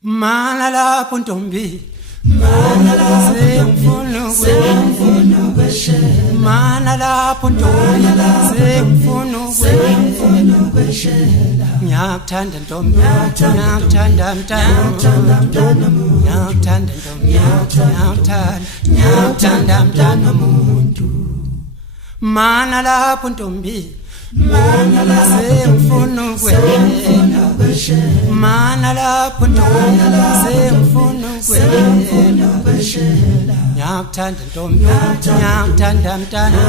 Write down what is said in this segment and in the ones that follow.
Malala puntombi, malala sengfunu kweshe, malala puntombi sengfunu kweshe. Nyakuthanda ntombi, nyakuthanda mntana, nyakuthanda ntombi, nyakuthanda mntana muntu. Malala puntombi, malala sengfunu kweshe, malala puntombi sengfunu kweshe. Nyakuthanda ntombi, nyakuthanda mntana,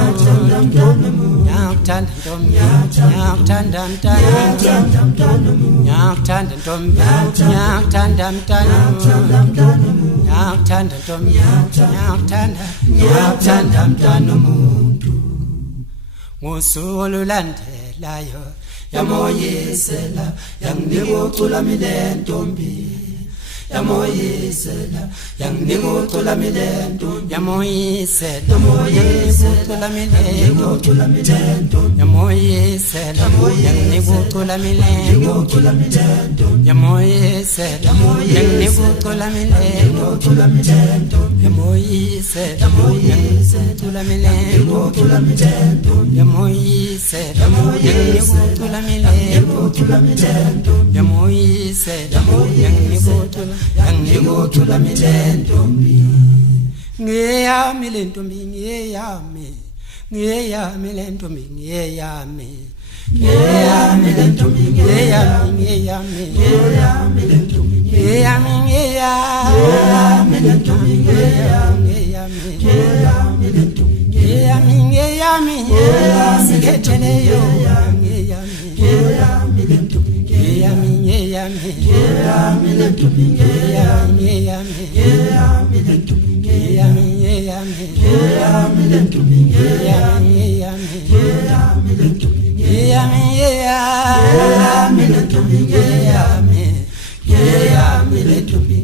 nyakuthanda ntombi, nyakuthanda mntana, nyakuthanda ntombi, nyakuthanda mntana, nyakuthanda ntombi, nyakuthanda mntana muntu. Ngosuku olulandelayo yamoyisela yanginika ucula mile ntombi, yamoyisela yanginika ucula mile ntombi, yamoyisela ucula mile ntombi, yamoyisela yanginika ucula mile ntombi, yamoyisela yanginika ucula mile ntombi, yamoyisela ucula mile ntombi, yamoyisela yanginika ucula mile ntombi, yamoyisela yanginika ucula mile ntombi. Ngeyami le ntombi, ngeyami, ngeyami le ntombi, ngeyami, ngeyami le ntombi, ngeyami, ngeyami, ngeyami le ntombi, ngeyami, ngeyami le ntombi, ngeyami, ngeyami le ntombi, ngeyami, ngeyami, sikhetheleyo, ngeyami, ngeyami le ntombi, ngeyami, ngeyami, ngeyami le ntombi, ngeyami, ngeyami, ngeyami le ntombi, ngeyami, ngeyami, ngeyami le ntombi, ngeyami, ngeyami, ngeyami le ntombi, ngeyami, ngeyami le ntombi, ngeyami, ngeyami le ntombi,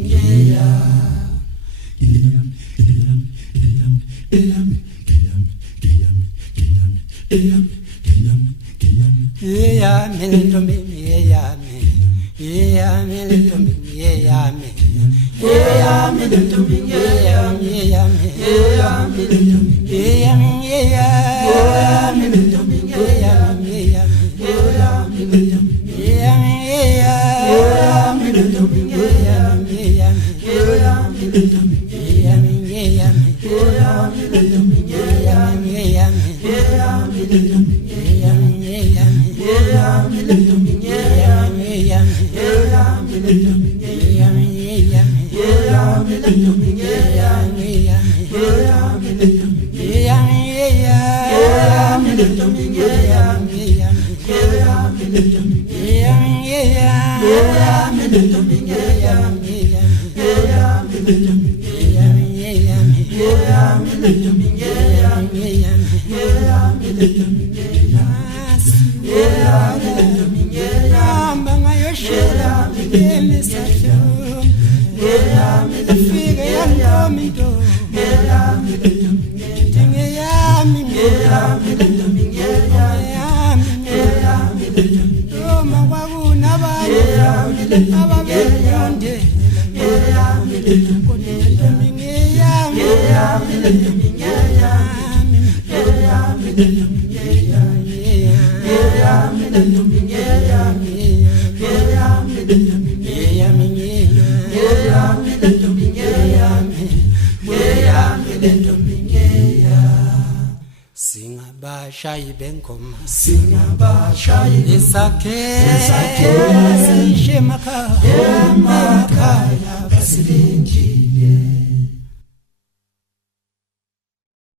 Singabashayi bengoma, singabashayi isakhe sishemakhaya,